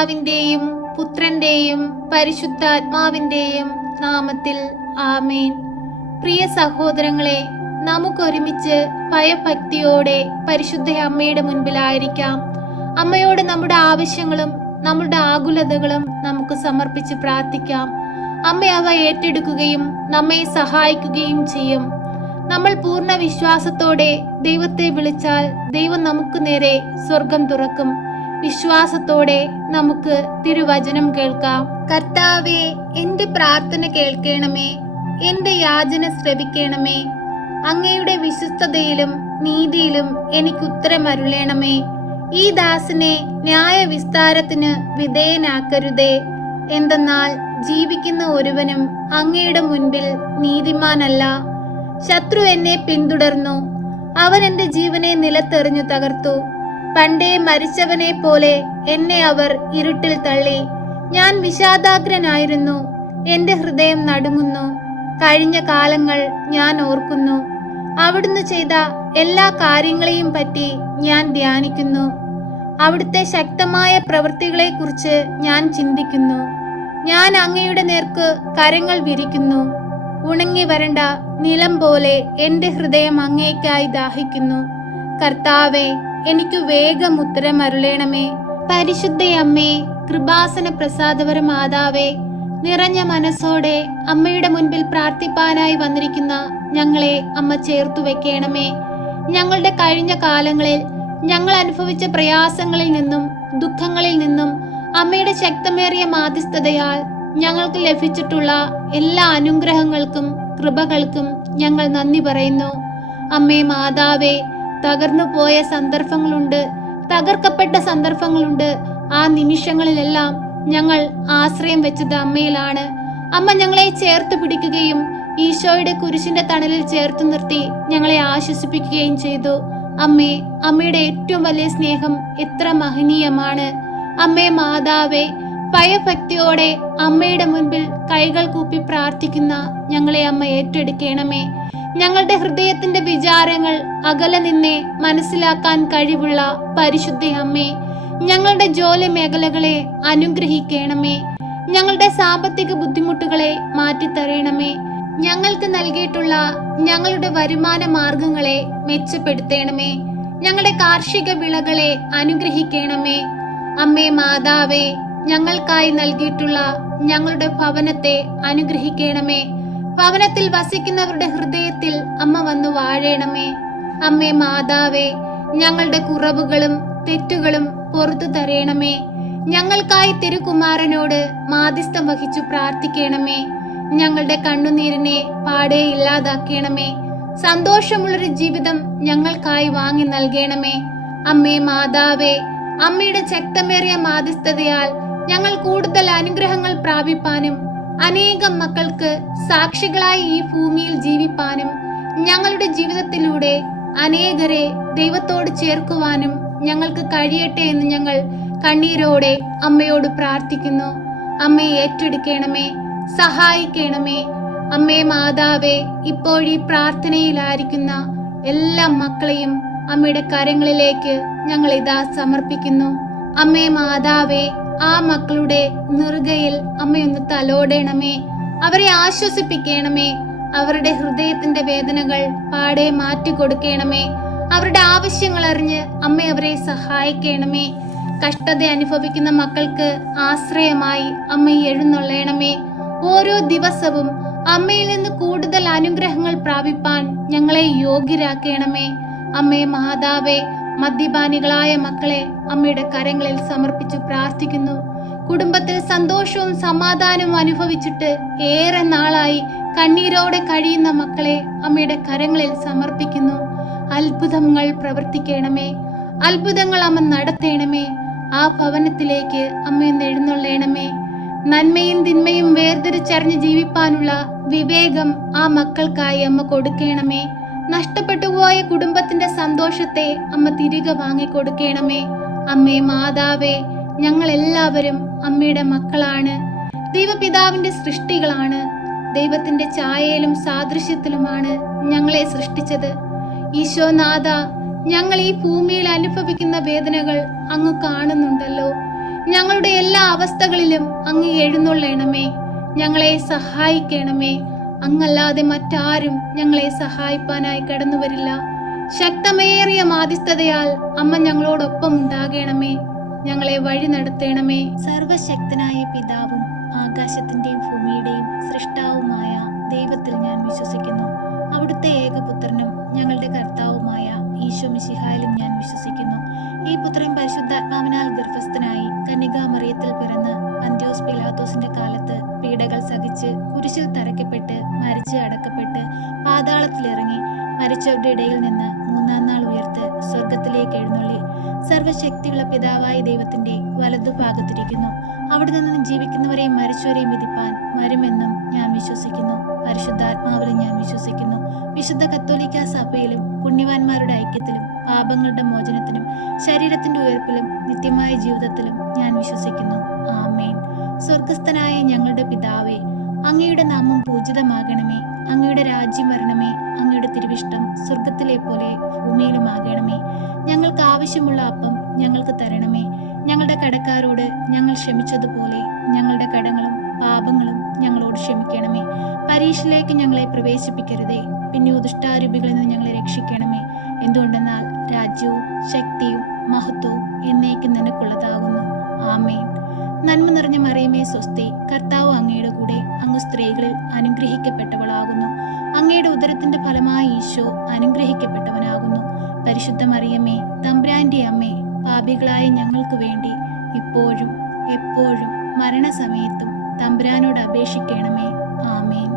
പിതാവിന്റെയും പുത്രന്റെയും പരിശുദ്ധാത്മാവിന്റെയും നാമത്തിൽ ആമേൻ. പ്രിയ സഹോദരങ്ങളെ, നമുക്കൊരുമിച്ച് ഭയഭക്തിയോടെ പരിശുദ്ധ അമ്മയുടെ മുൻപിലായിരിക്കാം. അമ്മയോട് നമ്മുടെ ആവശ്യങ്ങളും നമ്മുടെ ആകുലതകളും നമുക്ക് സമർപ്പിച്ച് പ്രാർത്ഥിക്കാം. അമ്മ അവ ഏറ്റെടുക്കുകയും നമ്മെ സഹായിക്കുകയും ചെയ്യും. നമ്മൾ പൂർണ്ണ വിശ്വാസത്തോടെ ദൈവത്തെ വിളിച്ചാൽ ദൈവം നമുക്ക് നേരെ സ്വർഗം തുറക്കും. വിശ്വാസത്തോടെ നമുക്ക് തിരുവചനം കേൾക്കാം. കർത്താവേ, എന്റെ പ്രാർത്ഥന കേൾക്കണമേ, എന്റെ യാചന ശ്രവിക്കണമേ. അങ്ങയുടെ വിശ്വസ്തതയിലും നീതിയിലും എനിക്ക് ഉത്തരമരുളണമേ. ഈ ദാസനെ ന്യായവിസ്താരത്തിന് വിധേയനാക്കരുതേ. എന്തെന്നാൽ ജീവിക്കുന്ന ഒരുവനും അങ്ങയുടെ മുൻപിൽ നീതിമാനല്ല. ശത്രു എന്നെ പിന്തുടർന്നു, അവൻ എന്റെ ജീവനെ നിലത്തെറിഞ്ഞു തകർത്തു. പണ്ടേ മരിച്ചവനെ പോലെ എന്നെ അവർ ഇരുട്ടിൽ തള്ളി. ഞാൻ വിഷാദാഗ്രനായിരുന്നു, എന്റെ ഹൃദയം നടുങ്ങുന്നു. കഴിഞ്ഞ കാലങ്ങൾ ഞാൻ ഓർക്കുന്നു. അവിടുന്ന് ചെയ്ത എല്ലാ കാര്യങ്ങളെയും പറ്റി ഞാൻ ധ്യാനിക്കുന്നു. അവിടുത്തെ ശക്തമായ പ്രവൃത്തികളെ കുറിച്ച് ഞാൻ ചിന്തിക്കുന്നു. ഞാൻ അങ്ങയുടെ നേർക്ക് കരങ്ങൾ വിരിക്കുന്നു. ഉണങ്ങി വരണ്ട നിലം പോലെ എന്റെ ഹൃദയം അങ്ങേക്കായി ദാഹിക്കുന്നു. കർത്താവേ, എനിക്ക് വേഗം ഉത്തരമരുളണമേ. പരിശുദ്ധയമ്മേ, കൃപാസന പ്രസാദവര മാതാവേ, നിറഞ്ഞ മനസ്സോടെ അമ്മയുടെ മുൻപിൽ പ്രാർത്ഥിപ്പാനായി വന്നിരിക്കുന്ന ഞങ്ങളെ അമ്മ ചേർത്തു വെക്കണമേ. ഞങ്ങളുടെ കഴിഞ്ഞ കാലങ്ങളിൽ ഞങ്ങൾ അനുഭവിച്ച പ്രയാസങ്ങളിൽ നിന്നും ദുഃഖങ്ങളിൽ നിന്നും അമ്മയുടെ ശക്തമേറിയ മാധ്യസ്ഥതയാൽ ഞങ്ങൾക്ക് ലഭിച്ചിട്ടുള്ള എല്ലാ അനുഗ്രഹങ്ങൾക്കും കൃപകൾക്കും ഞങ്ങൾ നന്ദി പറയുന്നു. അമ്മേ മാതാവേ, തകർന്നു പോയ സന്ദർഭങ്ങളുണ്ട്, തകർക്കപ്പെട്ട സന്ദർഭങ്ങളുണ്ട്. ആ നിമിഷങ്ങളിലെല്ലാം ഞങ്ങൾ ആശ്രയം വെച്ചത് അമ്മയിലാണ്. അമ്മ ഞങ്ങളെ ചേർത്ത് പിടിക്കുകയും ഈശോയുടെ കുരിശിന്റെ തണലിൽ ചേർത്ത് നിർത്തി ഞങ്ങളെ ആശ്വസിപ്പിക്കുകയും ചെയ്തു. അമ്മേ, അമ്മയുടെ ഏറ്റവും വലിയ സ്നേഹം എത്ര മഹനീയമാണ്. അമ്മേ മാതാവേ, ഭയഭക്തിയോടെ അമ്മയുടെ മുൻപിൽ കൈകൾ കൂപ്പി പ്രാർത്ഥിക്കുന്ന ഞങ്ങളെ അമ്മ ഏറ്റെടുക്കണമേ. ഞങ്ങളുടെ ഹൃദയത്തിന്റെ വിചാരങ്ങൾ അകലെ നിന്നെ മനസ്സിലാക്കാൻ കഴിവുള്ള പരിശുദ്ധ അമ്മേ, ഞങ്ങളുടെ ജോലി മേഖലകളെ അനുഗ്രഹിക്കണമേ. ഞങ്ങളുടെ സാമ്പത്തിക ബുദ്ധിമുട്ടുകളെ മാറ്റിത്തരണമേ. ഞങ്ങൾക്ക് നൽകിയിട്ടുള്ള ഞങ്ങളുടെ വരുമാന മാർഗങ്ങളെ മെച്ചപ്പെടുത്തണമേ. ഞങ്ങളുടെ കാർഷിക വിളകളെ അനുഗ്രഹിക്കണമേ. അമ്മേ മാതാവേ, ഞങ്ങൾക്കായി നൽകിയിട്ടുള്ള ഞങ്ങളുടെ ഭവനത്തെ അനുഗ്രഹിക്കണമേ. ഭവനത്തിൽ വസിക്കുന്നവരുടെ ഹൃദയത്തിൽ അമ്മ വന്നു വാഴണമേ. അമ്മേ മാതാവേ, ഞങ്ങളുടെ കുറവുകളും തെറ്റുകളും പുറത്തു തരയണമേ. ഞങ്ങൾക്കായി തിരുകുമാരനോട് മാധ്യസ്ഥം വഹിച്ചു പ്രാർത്ഥിക്കണമേ. ഞങ്ങളുടെ കണ്ണുനീരിനെ പാടെ ഇല്ലാതാക്കണമേ. സന്തോഷമുള്ളൊരു ജീവിതം ഞങ്ങൾക്കായി വാങ്ങി നൽകണമേ. അമ്മേ മാതാവേ, അമ്മയുടെ ശക്തമേറിയ മാധ്യസ്ഥതയാൽ ഞങ്ങൾ കൂടുതൽ അനുഗ്രഹങ്ങൾ പ്രാപിപ്പാനും അനേകം മക്കൾക്ക് സാക്ഷികളായി ഈ ഭൂമിയിൽ ജീവിപ്പാനും ഞങ്ങളുടെ ജീവിതത്തിലൂടെ അനേകരെ ദൈവത്തോട് ചേർക്കുവാനും ഞങ്ങൾക്ക് കഴിയട്ടെ എന്ന് ഞങ്ങൾ കണ്ണീരോടെ അമ്മയോട് പ്രാർത്ഥിക്കുന്നു. അമ്മയെ ഏറ്റെടുക്കണമേ, സഹായിക്കണമേ. അമ്മേ മാതാവേ, ഇപ്പോഴീ പ്രാർത്ഥനയിലായിരിക്കുന്ന എല്ലാ മക്കളെയും അമ്മയുടെ കരങ്ങളിലേക്ക് ഞങ്ങൾ ഇതാ സമർപ്പിക്കുന്നു. അമ്മേ മാതാവേ, ആ മക്കളുടെ നെറുകയിൽ അമ്മയൊന്ന് തലോടണമേ. അവരെ ആശ്വസിപ്പിക്കണമേ. അവരുടെ ഹൃദയത്തിന്റെ വേദനകൾ പാടെ മാറ്റിക്കൊടുക്കണമേ. അവരുടെ ആവശ്യങ്ങൾ അറിഞ്ഞ് അമ്മ അവരെ സഹായിക്കണമേ. കഷ്ടത അനുഭവിക്കുന്ന മക്കൾക്ക് ആശ്രയമായി അമ്മ എഴുന്നള്ളണമേ. ഓരോ ദിവസവും അമ്മയിൽ നിന്ന് കൂടുതൽ അനുഗ്രഹങ്ങൾ പ്രാപിപ്പാൻ ഞങ്ങളെ യോഗ്യരാക്കണമേ. അമ്മേ മാതാവേ, മദ്യപാനികളായ മക്കളെ അമ്മയുടെ കരങ്ങളിൽ സമർപ്പിച്ചു പ്രാർത്ഥിക്കുന്നു. കുടുംബത്തിൽ സന്തോഷവും സമാധാനവും അനുഭവിച്ചിട്ട് ഏറെ നാളായി കണ്ണീരോടെ കഴിയുന്ന മക്കളെ അമ്മയുടെ കരങ്ങളിൽ സമർപ്പിക്കുന്നു. അത്ഭുതങ്ങൾ പ്രവർത്തിക്കണമേ. അത്ഭുതങ്ങൾ അമ്മ നടത്തണമേ. ആ ഭവനത്തിലേക്ക് അമ്മയൊന്ന് എഴുന്നള്ളണമേ. നന്മയും തിന്മയും വേർതിരിച്ചറിഞ്ഞ് ജീവിപ്പാനുള്ള വിവേകം ആ മക്കൾക്കായി അമ്മ കൊടുക്കണമേ. നഷ്ടപ്പെട്ടുപോയ കുടുംബത്തിന്റെ സന്തോഷത്തെ അമ്മ തിരികെ വാങ്ങിക്കൊടുക്കണമേ. അമ്മേ മാതാവേ, ഞങ്ങൾ എല്ലാവരും അമ്മയുടെ മക്കളാണ്. ദൈവപിതാവിന്റെ സൃഷ്ടികളാണ്. ദൈവത്തിന്റെ ഛായയിലും സാദൃശ്യത്തിലുമാണ് ഞങ്ങളെ സൃഷ്ടിച്ചത്. ഈശോനാഥ, ഞങ്ങൾ ഈ ഭൂമിയിൽ അനുഭവിക്കുന്ന വേദനകൾ അങ്ങ് കാണുന്നുണ്ടല്ലോ. ഞങ്ങളുടെ എല്ലാ അവസ്ഥകളിലും അങ്ങ് എഴുന്നള്ളണമേ. ഞങ്ങളെ സഹായിക്കണമേ. അങ്ങല്ലാതെ മറ്റാരും ഞങ്ങളെ സഹായിപ്പാനായി കടന്നു വരില്ല. ശക്തമേറിയ മാധ്യസ്ഥതയാൽ അമ്മ ഞങ്ങളോടൊപ്പം ഉണ്ടാകണമേ. ഞങ്ങളെ വഴി നടത്തണമേ. സർവശക്തനായ പിതാവും ആകാശത്തിന്റെയും ഭൂമിയുടെയും സൃഷ്ടാവുമായ ദൈവത്തിൽ ഞാൻ വിശ്വസിക്കുന്നു. അവിടുത്തെ ഏകപുത്രനും ഞങ്ങളുടെ കർത്താവുമായ ഈശോ മിശിഹായിലും ഞാൻ വിശ്വസിക്കുന്നു. ഈ പുത്രൻ പരിശുദ്ധാത്മാവിനാൽ ഗർഭസ്ഥനായി കന്യകാമറിയത്തിൽ പിറന്ന് പന്തിയോസ് പീലാത്തോസിന്റെ കാലത്ത് പീഡകൾ സഹിച്ച് കുരിശിൽ തറയ്ക്കപ്പെട്ട് മരിച്ച് അടക്കപ്പെട്ട് പാതാളത്തിലിറങ്ങി മരിച്ചവരുടെ ഇടയിൽ നിന്ന് മൂന്നാം നാൾ ഉയർത്ത് സ്വർഗത്തിലേക്ക് എഴുന്നള്ളി സർവശക്തിയുള്ള പിതാവായ ദൈവത്തിന്റെ വലതുഭാഗത്തിരിക്കുന്നു. അവിടെ നിന്ന് ജീവിക്കുന്നവരെയും മരിച്ചവരെയും വിധിപ്പാൻ വരുമെന്നും ഞാൻ വിശ്വസിക്കുന്നു. പരിശുദ്ധാത്മാവിലും ഞാൻ വിശ്വസിക്കുന്നു. വിശുദ്ധ കത്തോലിക്ക സഭയിലും പുണ്യവാന്മാരുടെ ഐക്യത്തിലും പാപങ്ങളുടെ മോചനത്തിനും ശരീരത്തിന്റെ ഉയർപ്പിലും നിത്യമായ ജീവിതത്തിലും ഞാൻ വിശ്വസിക്കുന്നു. ആമേൻ. സ്വർഗസ്ഥനായ ഞങ്ങളുടെ പിതാവേ, അങ്ങയുടെ നാമം പൂജിതമാകണമേ. അങ്ങയുടെ രാജ്യം വരണമേ. അങ്ങയുടെ തിരുവിഷ്ടം സ്വർഗത്തിലെ പോലെ ഭൂമിയിലുമാകണമേ. ഞങ്ങൾക്ക് ആവശ്യമുള്ള അപ്പം ഞങ്ങൾക്ക് തരണമേ. ഞങ്ങളുടെ കടക്കാരോട് ഞങ്ങൾ ക്ഷമിച്ചതുപോലെ ഞങ്ങളുടെ കടങ്ങളും പാപങ്ങളും ഞങ്ങളോട് ക്ഷമിക്കണമേ. പരീക്ഷയിലേക്ക് ഞങ്ങളെ പ്രവേശിപ്പിക്കരുതേ, പിന്നെയോ ദുഷ്ടാരൂപികളിൽ നിന്ന് ഞങ്ങളെ രക്ഷിക്കണമേ. എന്തുകൊണ്ടെന്നാൽ രാജ്യവും ശക്തിയും മഹത്വവും എന്നേക്കും നിനക്കുള്ളതാകുന്നു. ആമേൻ. നന്മ നിറഞ്ഞ മറിയമേ സ്വസ്തി, കർത്താവ് അങ്ങയുടെ കൂടെ, അങ്ങ് സ്ത്രീകളിൽ അനുഗ്രഹിക്കപ്പെട്ടവളാകുന്നു. അങ്ങയുടെ ഉദരത്തിന്റെ ഫലമായ ഈശോ അനുഗ്രഹിക്കപ്പെട്ടവനാകുന്നു. പരിശുദ്ധ മറിയമേ, തമ്പുരാന്റെ അമ്മേ, പാപികളായ ഞങ്ങൾക്ക് വേണ്ടി ഇപ്പോഴും എപ്പോഴും മരണസമയത്തും തമ്പുരാനോട് അപേക്ഷിക്കണമേ. ആമേൻ.